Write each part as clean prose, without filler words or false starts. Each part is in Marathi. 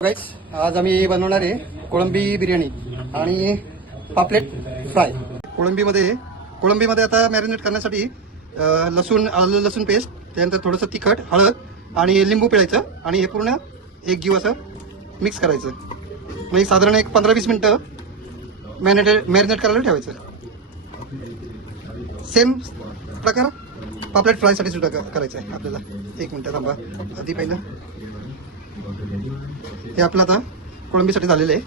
गाइस, आज आम्ही बनवणार आहे कोळंबी बिर्याणी आणि पापलेट फ्राय. कोळंबीमध्ये आता मॅरिनेट करण्यासाठी आलं लसूण पेस्ट, त्यानंतर थोडंसं तिखट, हळद आणि लिंबू पिळायचं आणि हे पूर्ण एक जीव असं मिक्स करायचं. म्हणजे साधारण एक 15-20 मिनटं मॅरिनेट करायला ठेवायचं. सेम प्रकार पापलेट फ्रायसाठी सुद्धा करायचं आहे आपल्याला. एक मिनटं थांबा. आधी पहिलं हे आपलं आता कोळंबीसाठी झालेलं आहे.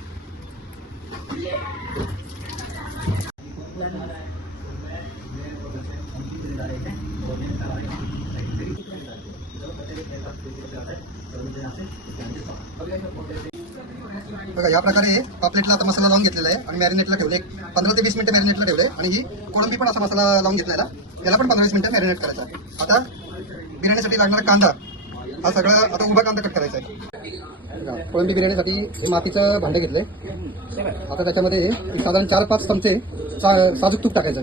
बघा, या प्रकारे पापलेटला आता मसाला लावून घेतलेला आहे आणि मॅरिनेटला ठेवले. 15 ते 20 मिनिटं मॅरिनेटला ठेवले आणि ही कोळंबी पण असा मसाला लावून घेतलेला, याला पण 15-20 मिनिटं मॅरिनेट करायचा. आता बिर्याणीसाठी लागणारा कांदा, हा सगळा आता उभा कांदा कट करायचा आहे. कोळंबी बिर्याणीसाठी मातीचं भांडं घेतलंय. आता त्याच्यामध्ये साधारण 4-5 चमचे साजूक तूप टाकायचं.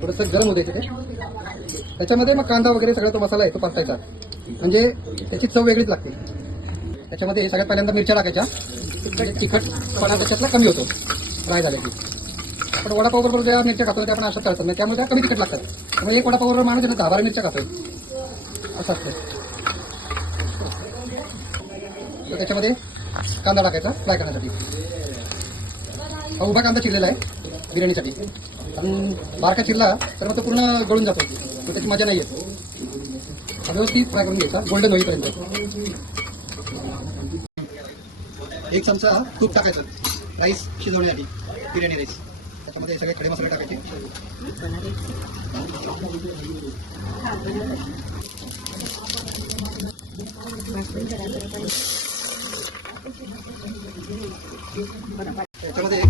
थोडंसं गरम होते ते. त्याच्यामध्ये मग कांदा वगैरे सगळा तो मसाला आहे तो परतायचा, म्हणजे त्याची चव वेगळीच लागते. त्याच्यामध्ये सगळ्यात पहिल्यांदा मिरच्या टाकायच्या, म्हणजे तिखटपणा त्याच्यातला कमी होतो फ्राय झाल्या की. पण वडापावबरोबर ज्या मिरच्या खातो त्या पण अशाच करतात नाही, त्यामुळे त्या कमी तिखट लागतात. त्यामुळे एक वडापावबरोबर माणूस 10-12 मिरच्या खातोय असं असतं. तर त्याच्यामध्ये कांदा टाकायचा फ्राय करण्यासाठी. हा उभा कांदा चिरलेला आहे बिर्याणीसाठी, आणि बारका चिरला तर मग तो पूर्ण गळून जातो, तो त्याची मजा नाही येत. हा व्यवस्थित फ्राय करून घ्यायचा गोल्डन होईपर्यंत. 1 चमचा तूप टाकायचं राईस शिजवण्यासाठी, बिर्याणी राईस. त्याच्यामध्ये सगळे खडे मसाले टाकायचे. त्याच्यामध्ये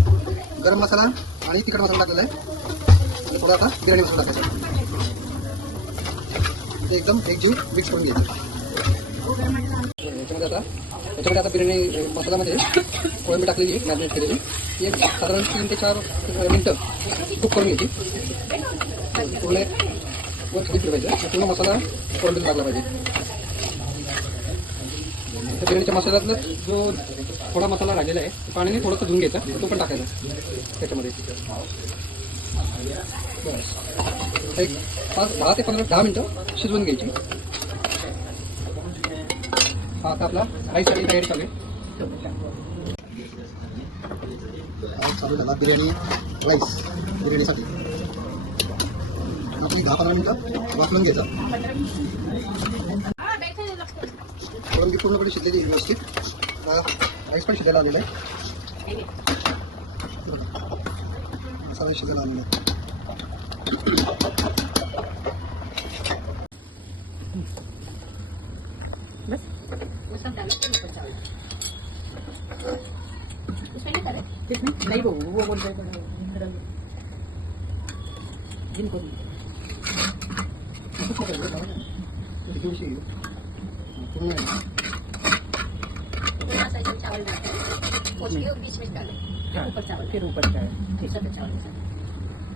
गरम मसाला आणि तिखट मसाला टाकलेला आहे. थोडा आता बिर्याणी मसाला टाकायचा. ते एकदम एकजीव मिक्स करून घ्यायचं. त्याच्यामध्ये आता बिर्याणी मसाल्यामध्ये कोळंबी टाकलेली मॅरिनेट केलेली, ती एक साधारण 3 ते 4 मिनटं कुक करून घ्यायची. पूर्ण वर खाली फिरवायचं, पूर्ण मसाला कोळंबीला लागला पाहिजे. त्या बिर्याणीच्या मसाल्यातलं जो थोडा मसाला राहिलेला आहे पाण्याने थोडंसं धुवून घ्यायचा, तो पण टाकायचा त्याच्यामध्ये. बस एक 10 ते 10 मिनटं शिजवून घ्यायची. हा आता आपला राईससाठी तयारी चालू झाला. बिर्याणी राईस बिर्याणीसाठी आपली 10-15 मिनटं वाफलून घ्यायचा. कोळंबी पूर्णपणे शिजलेली व्यवस्थित, राईस पण शिजायला आलेला आहे. मसाला शिजायला आलेला आहे. नहीं वो बोल रहे जिनको फिर ऊपर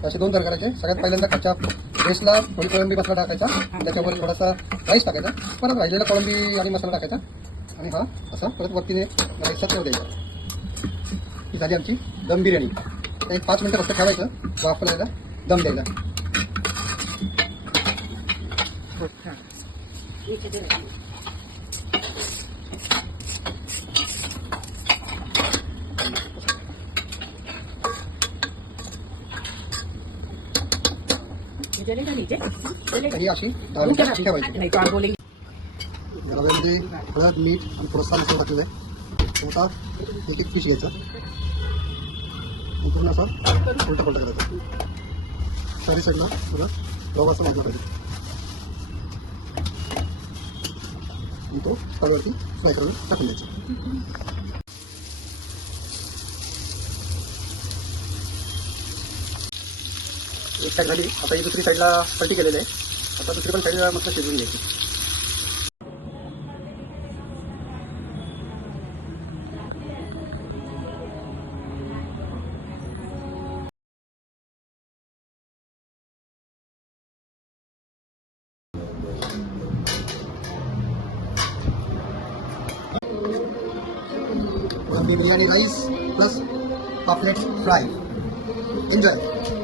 असे 2 थर करायचे. सगळ्यात पहिल्यांदा कच्च्या बेसला थोडी कोळंबी मसाला टाकायचा, त्याच्यावर थोडासा राईस टाकायचा, परत राहिलेला कोळंबी आणि मसाला टाकायचा, आणि हा असा परत वरतीने राईसचा ठेव द्यायचा. ही झाली आमची दम बिर्याणी. एक 5 मिनटं फक्त ठेवायचं वाफलायला, दम द्यायला. ही अशी 10 मिनिटं ठेवायची. रव्यामध्ये हळद, मीठ आणि थोडासा मसाला टाकलेला आहे. आता एक पीस घ्यायचा, पूर्ण असा उलटा पलटा करायचा. चारी साईडला थोडा रवा असा वाजला पाहिजे, आणि तो तव्यावरती फ्राय करून टाकून द्यायचा. एक साईड झाली, आता ही दुसरी साईडला पलटी केलेली आहे. आता दुसरी पण साईडला मस्त शिजवून घ्यायची. कोळंबी बिर्याणी राईस प्लस पापलेट फ्राय एन्जॉय